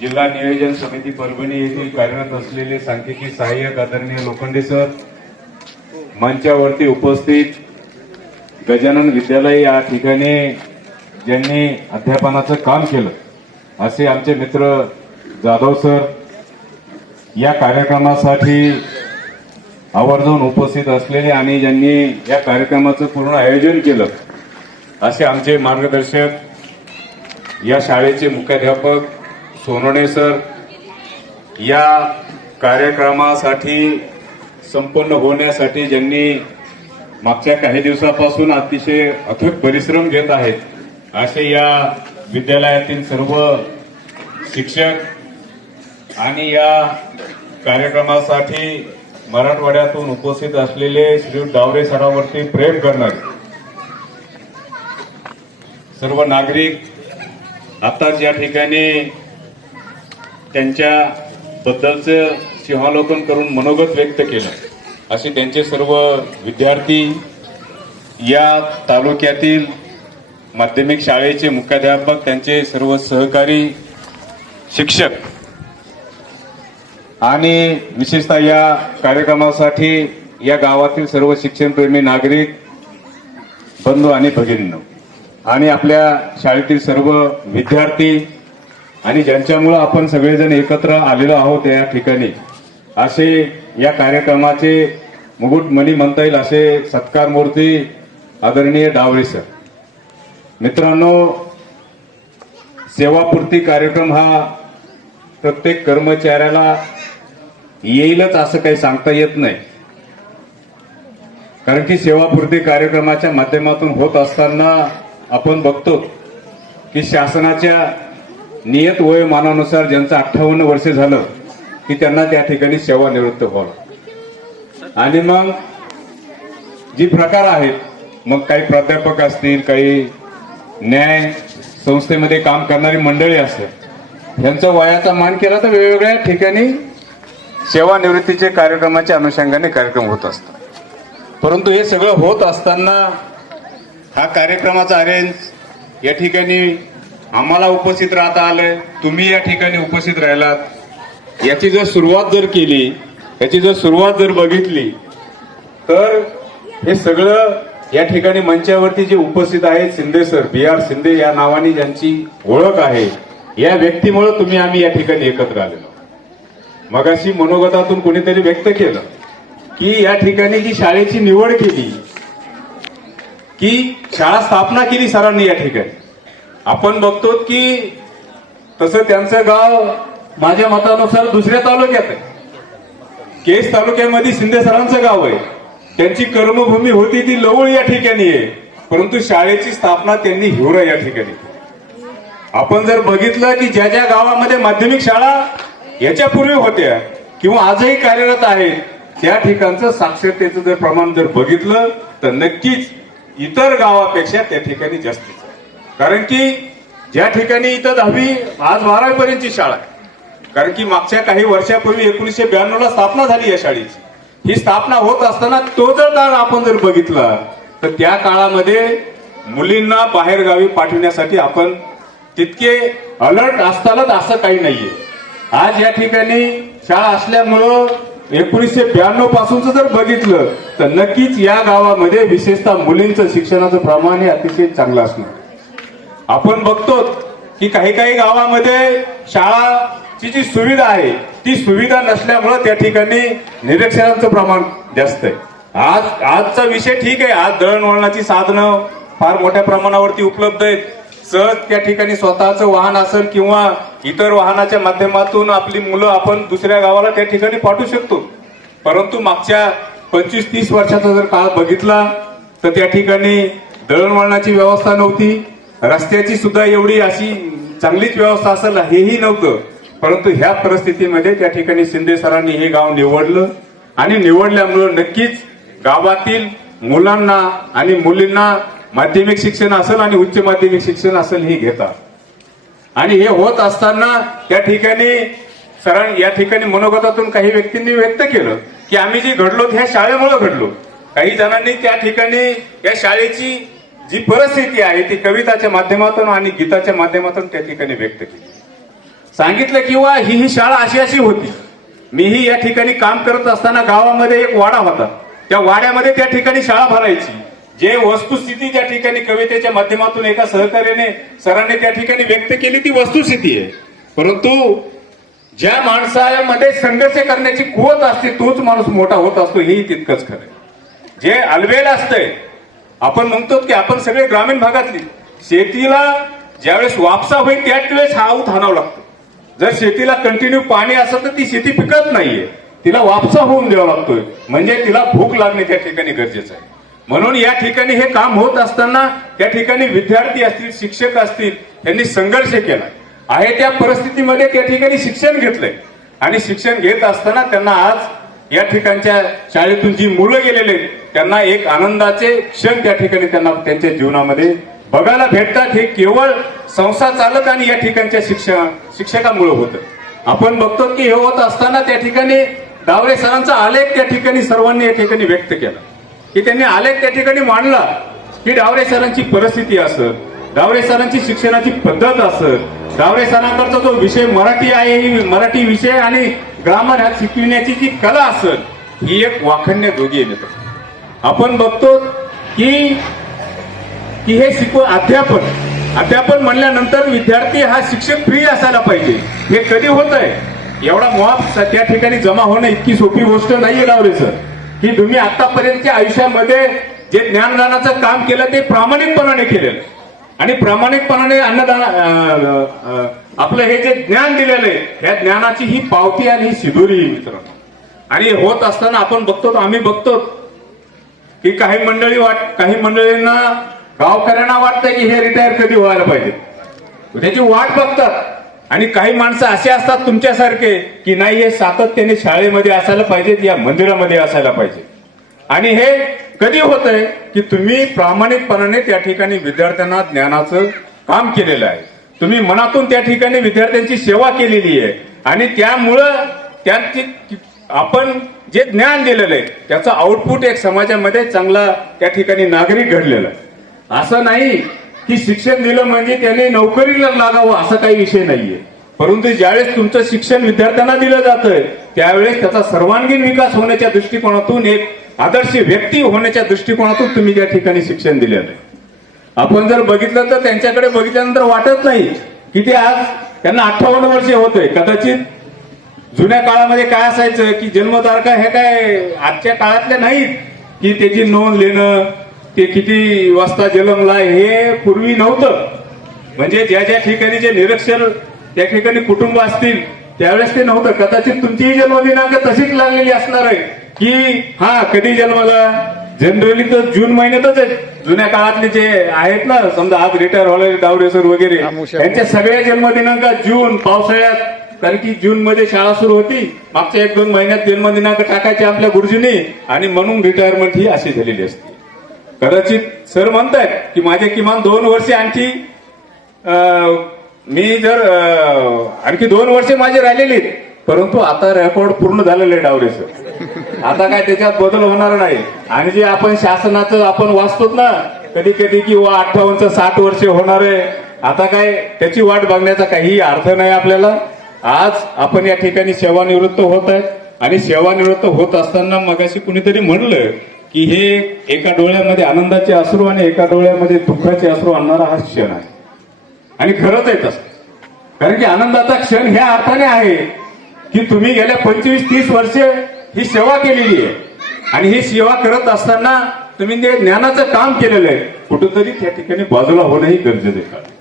जिल्हा नियोजन समिती परभणी येथील कार्यरत असलेले सांख्यिकी सहाय्यक आदरणीय लोखंडे सर मंचावरती उपस्थित गजानन विद्यालय या ठिकाणी ज्यांनी अध्यापनाचं काम केलं असे आमचे मित्र जाधव सर या कार्यक्रमासाठी आवर्जून उपस्थित असलेले आणि ज्यांनी या कार्यक्रमाचं पूर्ण आयोजन केलं असे आमचे मार्गदर्शक या शाळेचे मुख्याध्यापक सोनवणे सर या कार्यक्रमासाठी संपन्न होण्यासाठी ज्यांनी मागच्या काही दिवसापासून अतिशय अथक परिश्रम घेत आहेत असे या विद्यालयातील सर्व शिक्षक आणि या कार्यक्रमासाठी मराठवाड्यातून उपस्थित असलेले श्री डावरे सरावरती प्रेम करणार. सर्व नागरिक आताच या ठिकाणी त्यांच्याबद्दलचं सिंहावलोकन करून मनोगत व्यक्त केलं. असे त्यांचे सर्व विद्यार्थी या तालुक्यातील माध्यमिक शाळेचे मुख्याध्यापक त्यांचे सर्व सहकारी शिक्षक आणि विशेषतः या कार्यक्रमासाठी या गावातील सर्व शिक्षणप्रेमी नागरिक बंधू आणि भगिनींनो आणि आपल्या शाळेतील सर्व विद्यार्थी आणि ज्यांच्यामुळं आपण सगळेजण एकत्र आलेलो आहोत या ठिकाणी असे या कार्यक्रमाचे मुकुटमणी म्हणता येईल असे सत्कार मूर्ती आदरणीय डावळे सर. मित्रांनो सेवापूर्ती कार्यक्रम हा प्रत्येक कर्मचाऱ्याला येईलच असं काही सांगता येत नाही. कारण की सेवापूर्ती कार्यक्रमाच्या माध्यमातून होत असताना आपण बघतो की शासनाच्या नियत वयोमानानुसार ज्यांचं अठ्ठावन्न वर्ष झालं की त्यांना त्या ठिकाणी सेवानिवृत्त व्हावं. आणि मग जी प्रकार आहेत मग काही प्राध्यापक असतील काही न्याय संस्थेमध्ये काम करणारी मंडळी असतात यांचा वयाचा मान केला तर वेगवेगळ्या ठिकाणी सेवानिवृत्तीचे कार्यक्रमाच्या अनुषंगाने कार्यक्रम होत असतात. परंतु हे सगळं होत असताना हा कार्यक्रमाचा अरेंज या ठिकाणी आम्हाला उपस्थित राहता आलंय. तुम्ही या ठिकाणी उपस्थित राहिलात. याची जर सुरुवात जर केली याची जर सुरुवात जर बघितली तर हे सगळं या ठिकाणी मंचावरती जे उपस्थित आहेत Shinde sir B R Shinde या नावाने ज्यांची ओळख आहे या व्यक्तीमुळे तुम्ही आम्ही या ठिकाणी एकत्र आलेलो मगाशी मनोगतातून कोणीतरी व्यक्त केलं की या ठिकाणी जी शाळेची निवड केली की शाळा स्थापना केली सरांनी या ठिकाणी. आपण बघतो की तसं त्यांचं गाव माझ्या मतानुसार दुसऱ्या तालुक्यात आहे. केस तालुक्यामध्ये शिंदे सरांचं गाव आहे. त्यांची कर्मभूमी होती ती लवळ या ठिकाणी आहे. परंतु शाळेची स्थापना त्यांनी हिवरा या ठिकाणी आपण जर बघितलं की ज्या ज्या गावामध्ये माध्यमिक शाळा याच्यापूर्वी होत्या किंवा आजही कार्यरत आहेत त्या ठिकाणचं साक्षरतेचं जर प्रमाण जर बघितलं तर नक्कीच इतर गावापेक्षा त्या ठिकाणी जास्त. कारण की ज्या ठिकाणी इथं दहावी आज बारावीपर्यंतची शाळा आहे. कारण की मागच्या काही वर्षापूर्वी एकोणीसशे ब्याण्णव ला स्थापना झाली या शाळेची. ही स्थापना होत असताना तो जर काळ आपण जर बघितला तर त्या काळामध्ये मुलींना बाहेरगावी पाठवण्यासाठी आपण तितके अलर्ट असतानाच असं काही नाहीये. आज या ठिकाणी शाळा असल्यामुळं एकोणीसशे ब्याण्णव पासूनच जर बघितलं तर नक्कीच या गावामध्ये विशेषतः मुलींचं शिक्षणाचं प्रमाण हे अतिशय चांगलं असणार. आपण बघतो की काही काही गावामध्ये शाळाची जी सुविधा आहे ती सुविधा नसल्यामुळं त्या ठिकाणी निरक्षरांचं प्रमाण जास्त आहे. आज आजचा विषय ठीक आहे. आज दळणवळणाची साधनं फार मोठ्या प्रमाणावरती उपलब्ध आहेत. सहज त्या ठिकाणी स्वतःचं वाहन असेल किंवा इतर वाहनाच्या माध्यमातून आपली मुलं आपण दुसऱ्या गावाला त्या ठिकाणी पाठवू शकतो. परंतु मागच्या पंचवीस तीस वर्षाचा जर काळ बघितला तर त्या ठिकाणी दळणवळणाची व्यवस्था नव्हती. रस्त्याची सुद्धा एवढी अशी चांगलीच व्यवस्था असेल हेही नव्हतं. परंतु ह्या परिस्थितीमध्ये त्या ठिकाणी शिंदे सरांनी हे गाव निवडलं आणि निवडल्यामुळं नक्कीच गावातील मुलांना आणि मुलींना माध्यमिक शिक्षण असेल आणि उच्च माध्यमिक शिक्षण असेल हे घेतात आणि हे होत असताना त्या ठिकाणी सरां या ठिकाणी मनोगतातून काही व्यक्तींनी व्यक्त केलं की आम्ही जे घडलो ह्या शाळेमुळे घडलो. काही जणांनी त्या ठिकाणी या शाळेची जी परिस्थिती आहे ती कविताच्या माध्यमातून आणि गीताच्या माध्यमातून त्या ठिकाणी व्यक्त केली. सांगितलं किंवा ही ही शाळा अशी अशी होती. मीही या ठिकाणी काम करत असताना गावामध्ये एक वाडा होता. त्या वाड्यामध्ये त्या ठिकाणी शाळा भरायची. जे वस्तुस्थिती त्या ठिकाणी कवितेच्या माध्यमातून एका सहकार्याने सरांनी त्या ठिकाणी व्यक्त केली ती वस्तुस्थिती आहे. परंतु ज्या माणसामध्ये संघर्ष करण्याची कुवत असते तोच माणूस मोठा होत असतो हेही तितकंच खरं जे अलवेल असतंय आपण म्हणतो की आपण सगळे ग्रामीण भागातली शेतीला ज्यावेळेस वापसा होईल त्याच वेळेस हा आऊत हाणावं लागतो. जर शेतीला कंटिन्यू पाणी असेल तर ती शेती पिकत नाहीये. तिला वापसा होऊन द्यावा लागतोय. म्हणजे तिला भूक लागणे त्या ठिकाणी गरजेचं आहे. म्हणून या ठिकाणी हे काम होत असताना त्या ठिकाणी विद्यार्थी असतील शिक्षक असतील त्यांनी संघर्ष केला. आहे त्या परिस्थितीमध्ये त्या ठिकाणी शिक्षण घेतलंय. आणि शिक्षण घेत असताना त्यांना आज या ठिकाणच्या शाळेतून जी मुलं गेलेले आहेत, त्यांना एक आनंदाचे क्षण त्या ठिकाणी त्यांना त्यांच्या जीवनामध्ये बघायला भेटतात. हे केवळ संसार चालक आणि या ठिकाणच्या शिक्षक शिक्षकामुळे होतं. आपण बघतो की हे होत असताना त्या ठिकाणी दावरे सरांचा आलेख त्या ठिकाणी सर्वांनी या ठिकाणी व्यक्त केला. की त्यांनी आलेख त्या ठिकाणी मांडला की डावरे सरांची परिस्थिती असत डावरे सरांची शिक्षणाची पद्धत असत डावरे सरांकडचा जो विषय मराठी आहे ही मराठी विषय आणि ग्रामर ह्या शिकविण्याची जी कला असत ही एक वाखण्य दोघी आहे. मित्र आपण बघतो की की हे शिकव अध्यापन अध्यापन म्हणल्यानंतर विद्यार्थी हा शिक्षक फ्री असायला पाहिजे. हे कधी होत आहे एवढा मॉब त्या ठिकाणी जमा होणं इतकी सोपी गोष्ट नाहीये लावले सर. की तुम्ही आतापर्यंतच्या आयुष्यामध्ये जे ज्ञानदानाचं काम केलं ते प्रामाणिकपणाने केलेलं. आणि प्रामाणिकपणाने अन्नदान आपलं हे जे ज्ञान दिलेलं आहे या ज्ञानाची ही पावती आणि ही सिदुरी मित्र मित्रांनो. आणि होत असताना आपण बघतो आम्ही बघतो की काही मंडळी वाट काही मंडळींना गावकऱ्यांना वाटतं की हे रिटायर कधी व्हायला पाहिजे. त्याची वाट बघतात. आणि काही माणसं असे असतात तुमच्यासारखे की नाही हे सातत्याने शाळेमध्ये असायला पाहिजेत या मंदिरामध्ये असायला पाहिजे. आणि हे कधी होत आहे की तुम्ही प्रामाणिकपणाने त्या ठिकाणी विद्यार्थ्यांना ज्ञानाचं काम केलेलं आहे. तुम्ही मनातून त्या ठिकाणी विद्यार्थ्यांची सेवा केलेली आहे. आणि त्यामुळं त्यांची आपण जे ज्ञान दिलेलं आहे त्याचं आउटपुट एक समाजामध्ये चांगला त्या ठिकाणी नागरिक घडलेला आहे. असं नाही की शिक्षण दिलं म्हणजे त्याने नोकरीला लागावं असं काही विषय नाहीये. परंतु ज्यावेळेस तुमचं शिक्षण विद्यार्थ्यांना दिलं जातं त्यावेळेस त्याचा सर्वांगीण विकास होण्याच्या दृष्टिकोनातून एक आदर्श व्यक्ती होण्याच्या दृष्टिकोनातून तुम्ही त्या ठिकाणी शिक्षण दिलेलं आहे. आपण जर बघितलं तर त्यांच्याकडे बघितल्यानंतर वाटत नाही की ते आज त्यांना अठ्ठावन्न वर्षे होतंय. कदाचित जुन्या काळामध्ये काय असायचं की जन्मतारखा हे काय आजच्या काळातल्या नाहीत की त्याची नोंद लिहिणं ते किती वाजता जन्मला हे पूर्वी नव्हतं. म्हणजे ज्या ज्या ठिकाणी जे निरक्षर त्या ठिकाणी कुटुंब असतील त्यावेळेस ते नव्हतं. कदाचित तुमचीही जन्मदिनांक तशीच लागलेली असणार आहे की हा कधी जन्मला? जनरली तर जून महिन्यातच आहे. जुन्या काळातले जे आहेत ना समजा आज रिटायर झालेले डावरेसर वगैरे त्यांच्या सगळ्या जन्मदिनांकात जून पावसाळ्यात कारण की जून मध्ये शाळा सुरू होती. मागच्या एक दोन महिन्यात जन्मदिनांक टाकायचे आपल्या गुरुजींनी आणि म्हणून रिटायरमेंट ही अशी झालेली असते. कदाचित सर म्हणतायत की माझे किमान दोन वर्षे आणखी मी जर आणखी दोन वर्षे माझे राहिलेली परंतु आता रेकॉर्ड पूर्ण झालेलं आहे डावरे सर. आता काय त्याच्यात बदल होणार नाही. आणि जे आपण शासनाचं आपण वाचतो ना कधी कधी की वा अठ्ठावन्नचं साठ वर्ष होणार. आहे आता काय त्याची वाट बघण्याचा काहीही अर्थ नाही आपल्याला. आज आपण या ठिकाणी सेवानिवृत्त होत आहे आणि सेवानिवृत्त होत असताना मगाशी कुणीतरी म्हणलं की हे एका डोळ्यामध्ये आनंदाचे अश्रू आणि एका डोळ्यामध्ये दुःखाचे अश्रू आणणारा हा क्षण आहे. आणि खरंच येत असत कारण की आनंदाचा क्षण ह्या अर्थाने आहे की तुम्ही गेल्या पंचवीस तीस वर्षे ही सेवा केलेली आहे. आणि ही सेवा करत असताना तुम्ही जे ज्ञानाचं काम केलेलं आहे कुठंतरी त्या ठिकाणी बाजूला होणंही गरजेचं आहे.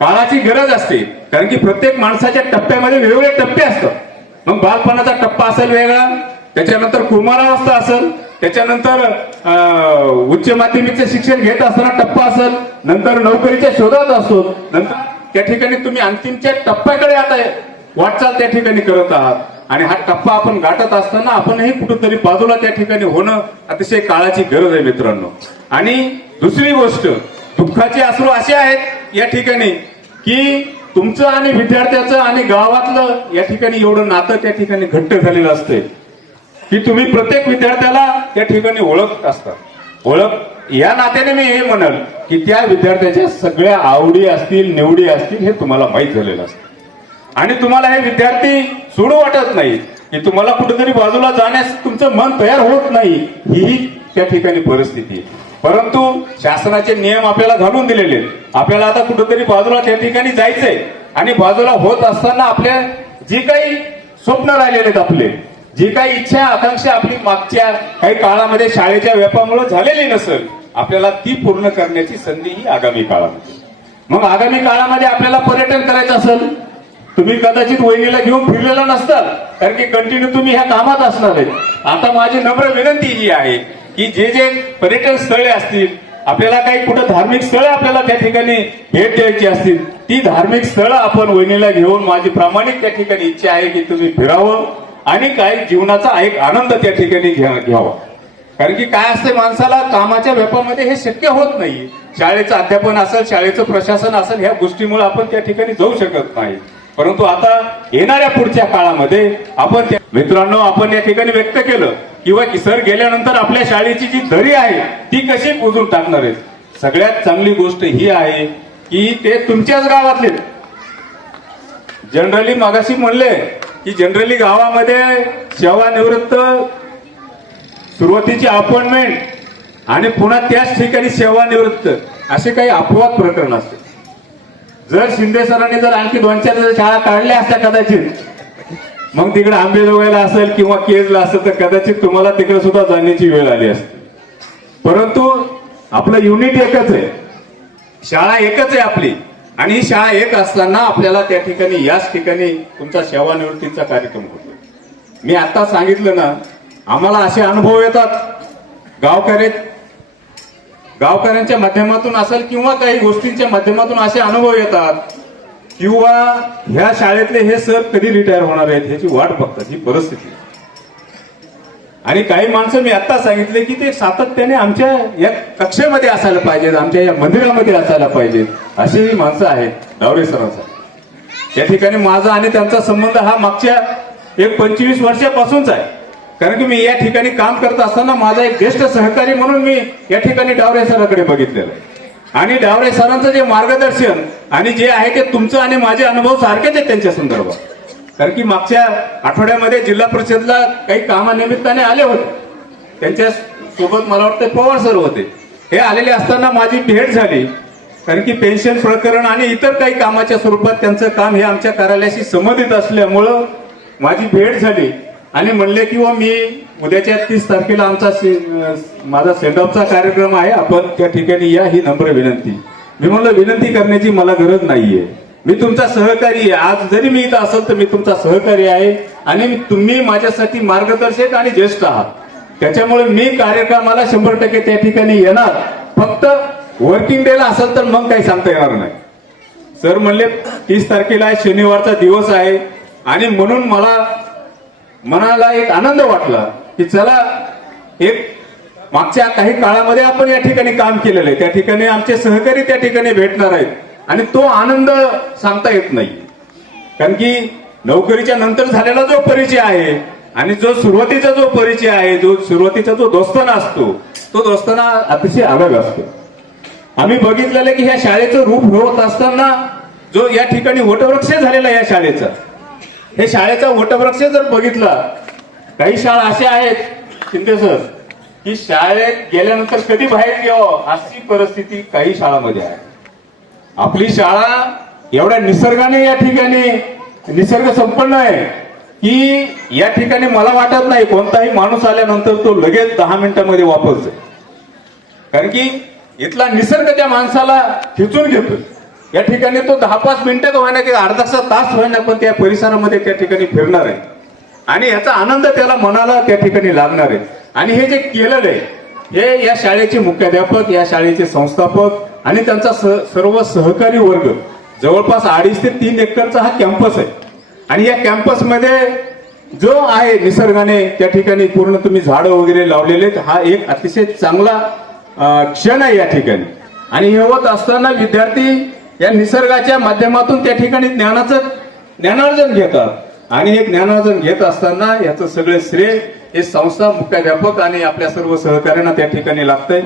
काळाची गरज असते. कारण की प्रत्येक माणसाच्या टप्प्यामध्ये वेगवेगळे टप्पे असतात. मग बालपणाचा टप्पा असेल वेगळा त्याच्यानंतर कुमारावस्था असेल त्याच्यानंतर उच्च माध्यमिकचं शिक्षण घेत असताना टप्पा असेल नंतर नोकरीच्या शोधात असतो नंतर त्या ठिकाणी तुम्ही अंतिमच्या टप्प्याकडे आता वाटचाल त्या ठिकाणी करत आहात. आणि हा टप्पा आपण गाठत असताना आपणही कुठंतरी बाजूला त्या ठिकाणी होणं अतिशय काळाची गरज आहे मित्रांनो. आणि दुसरी गोष्ट दुःखाचे अश्रू असे आहेत या ठिकाणी की तुमचं आणि विद्यार्थ्याचं आणि गावातलं या ठिकाणी एवढं नातं त्या ठिकाणी घट्ट झालेलं असते की तुम्ही प्रत्येक विद्यार्थ्याला त्या ठिकाणी ओळखत असतात. ओळख या नात्याने मी हे म्हणाल की त्या विद्यार्थ्याच्या सगळ्या आवडी असतील निवडी असतील हे तुम्हाला माहीत झालेलं असतं. आणि तुम्हाला हे विद्यार्थी सोडू वाटत नाही की तुम्हाला कुठेतरी बाजूला जाण्यास तुमचं मन तयार होत नाही ही त्या ठिकाणी परिस्थिती आहे. परंतु शासनाचे नियम आपल्याला घालून दिलेले आहेत. आपल्याला आता कुठंतरी बाजूला त्या ठिकाणी जायचंय. आणि बाजूला होत असताना आपल्या जी काही स्वप्न राहिलेले आहेत आपले जी काही इच्छा आकांक्षा आपली मागच्या काही काळामध्ये शाळेच्या व्यापामुळे झालेली नसेल आपल्याला ती पूर्ण करण्याची संधी ही आगामी काळामध्ये. मग आगामी काळामध्ये आपल्याला पर्यटन करायचं असेल तुम्ही कदाचित वहिनीला घेऊन फिरलेला नसताल कारण की कंटिन्यू तुम्ही ह्या कामात असणार आहेत. आता माझी नम्र विनंती ही आहे की जे जे पर्यटन स्थळे असतील आपल्याला काही कुठं धार्मिक स्थळं आपल्याला त्या ठिकाणी भेट द्यायची असतील ती धार्मिक स्थळं आपण वहिनीला घेऊन माझी प्रामाणिक त्या ठिकाणी इच्छा आहे की तुम्ही फिरावं आणि काही जीवनाचा एक आनंद त्या ठिकाणी घ्यावा. कारण की काय असते माणसाला कामाच्या व्यापामध्ये हे शक्य होत नाही. शाळेचं अध्यापन असेल शाळेचं प्रशासन असेल ह्या गोष्टीमुळे आपण त्या ठिकाणी जाऊ शकत नाही. परंतु आता येणाऱ्या पुढच्या काळामध्ये आपण त्या- मित्रांनो आपण या ठिकाणी व्यक्त केलं किंवा की सर गेल्यानंतर आपल्या शाळेची जी दरी आहे ती कशी बुजून टाकणार आहे सगळ्यात चांगली गोष्ट ही आहे की ते तुमच्याच गावातले जनरली मागाशी म्हणले की जनरली गावामध्ये सेवानिवृत्त सुरुवातीची अपॉइंटमेंट आणि पुन्हा त्याच ठिकाणी सेवानिवृत्त असे काही अपवाद प्रकरण असते. जर शिंदे सरांनी जर आणखी दोन चार शाळा काढल्या असत्या कदाचित मग तिकडे आंबेजोगाईला असेल किंवा केजला असेल तर कदाचित तुम्हाला तिकडे सुद्धा जाण्याची वेळ आली असते. परंतु आपलं युनिट एकच आहे. शाळा एकच आहे आपली. आणि ही शाळा एक असताना आपल्याला त्या ठिकाणी याच ठिकाणी तुमचा सेवानिवृत्तीचा कार्यक्रम होतो. मी आता सांगितलं ना आम्हाला असे अनुभव येतात. गावकऱ्यात गावकऱ्यांच्या माध्यमातून असेल किंवा काही गोष्टींच्या माध्यमातून असे अनुभव येतात किंवा ह्या शाळेतले हे सर कधी रिटायर होणार आहेत ह्याची वाट बघतात ही परिस्थिती. आणि काही माणसं मी आत्ता सांगितले की ते सातत्याने आमच्या या कक्षेमध्ये असायला पाहिजेत आमच्या या मंदिरामध्ये असायला पाहिजेत अशी ही माणसं आहेत डावरे सरांचा. या ठिकाणी माझा आणि त्यांचा संबंध हा मागच्या एक पंचवीस वर्षापासूनच आहे. कारण की मी या ठिकाणी काम करत असताना माझा एक ज्येष्ठ सहकारी म्हणून मी या ठिकाणी डावरे सरांकडे बघितलेलं आहे. आणि डावरे सरांचं जे मार्गदर्शन आणि जे आहे ते तुमचं आणि माझे अनुभव सारखेच आहेत त्यांच्या संदर्भात. कारण की मागच्या आठवड्यामध्ये जिल्हा परिषदला काही कामानिमित्ताने आले होते. त्यांच्यासोबत मला वाटतं पवार सर होते. हे आलेले असताना माझी भेट झाली. कारण की पेन्शन प्रकरण आणि इतर काही कामाच्या स्वरूपात त्यांचं काम हे आमच्या कार्यालयाशी संबंधित असल्यामुळं माझी भेट झाली. आणि म्हणले की "व मी उद्याच्या तीस तारखेला आमचा से- माझा सेंडऑफचा कार्यक्रम आहे. आपण त्या ठिकाणी या ही नम्र विनंती. मी म्हणलं विनंती करण्याची मला गरज नाहीये. मी तुमचा सहकारी आहे. आज जरी मी इथं असेल तर मी तुमचा सहकारी आहे. आणि तुम्ही माझ्यासाठी मार्गदर्शक आणि ज्येष्ठ आहात. त्याच्यामुळे मी कार्यक्रमाला शंभर टक्के त्या ठिकाणी येणार. फक्त वर्किंग डेला असेल तर मग काही सांगता येणार नाही. सर म्हणले तीस तारखेला आहे, शनिवारचा दिवस आहे. आणि म्हणून मला मनाला एक आनंद वाटला की चला एक मागच्या काही काळामध्ये आपण या ठिकाणी काम केलेलं आहे. त्या ठिकाणी आमचे सहकारी त्या ठिकाणी भेटणार आहेत. आणि तो आनंद सांगता येत नाही. कारण की नोकरीच्या नंतर झालेला जो परिचय आहे आणि जो सुरुवातीचा जो परिचय आहे जो सुरुवातीचा जो दोस्ताना असतो तो दोस्ताना अतिशय अलग असतो. आम्ही बघितलेलं आहे की ह्या शाळेचं रूप होत असताना जो या ठिकाणी वटवृक्ष झालेला या शाळेचा हे शाळेचा वटवृक्ष जर बघितला काही शाळा अशा आहेत शिंदे सर की शाळेत गेल्यानंतर कधी बाहेर यावं अशी परिस्थिती काही शाळामध्ये आहे. आपली शाळा एवढ्या निसर्गाने या ठिकाणी निसर्ग संपन्न आहे की या ठिकाणी मला वाटत नाही कोणताही माणूस आल्यानंतर तो लगेच दहा मिनिटांमध्ये वापरतो कारण की इथला निसर्ग त्या माणसाला खिचून घेतो या ठिकाणी तो दहा पाच मिनिटं का होईना की अर्धाचा तास होईना पण त्या परिसरामध्ये त्या ठिकाणी फिरणार आहे. आणि याचा आनंद त्याला मनाला त्या ठिकाणी लागणार आहे. आणि हे जे केलेलं आहे हे या शाळेचे मुख्याध्यापक या शाळेचे संस्थापक आणि त्यांचा स- सर्व सहकारी वर्ग जवळपास अडीच ते तीन एकरचा हा कॅम्पस आहे. आणि या कॅम्पसमध्ये जो आहे निसर्गाने त्या ठिकाणी पूर्ण तुम्ही झाडं वगैरे लावलेले आहेत, हा एक अतिशय चांगला क्षण आहे या ठिकाणी. आणि हे होत असताना विद्यार्थी या निसर्गाच्या माध्यमातून त्या ठिकाणी ज्ञानाचं ज्ञानार्जन घेतात. आणि हे ज्ञानार्जन घेत असताना याचं सगळे श्रेय हे संस्था मुख्याध्यापक आणि आपल्या सर्व सहकार्यांना त्या ठिकाणी लागतंय.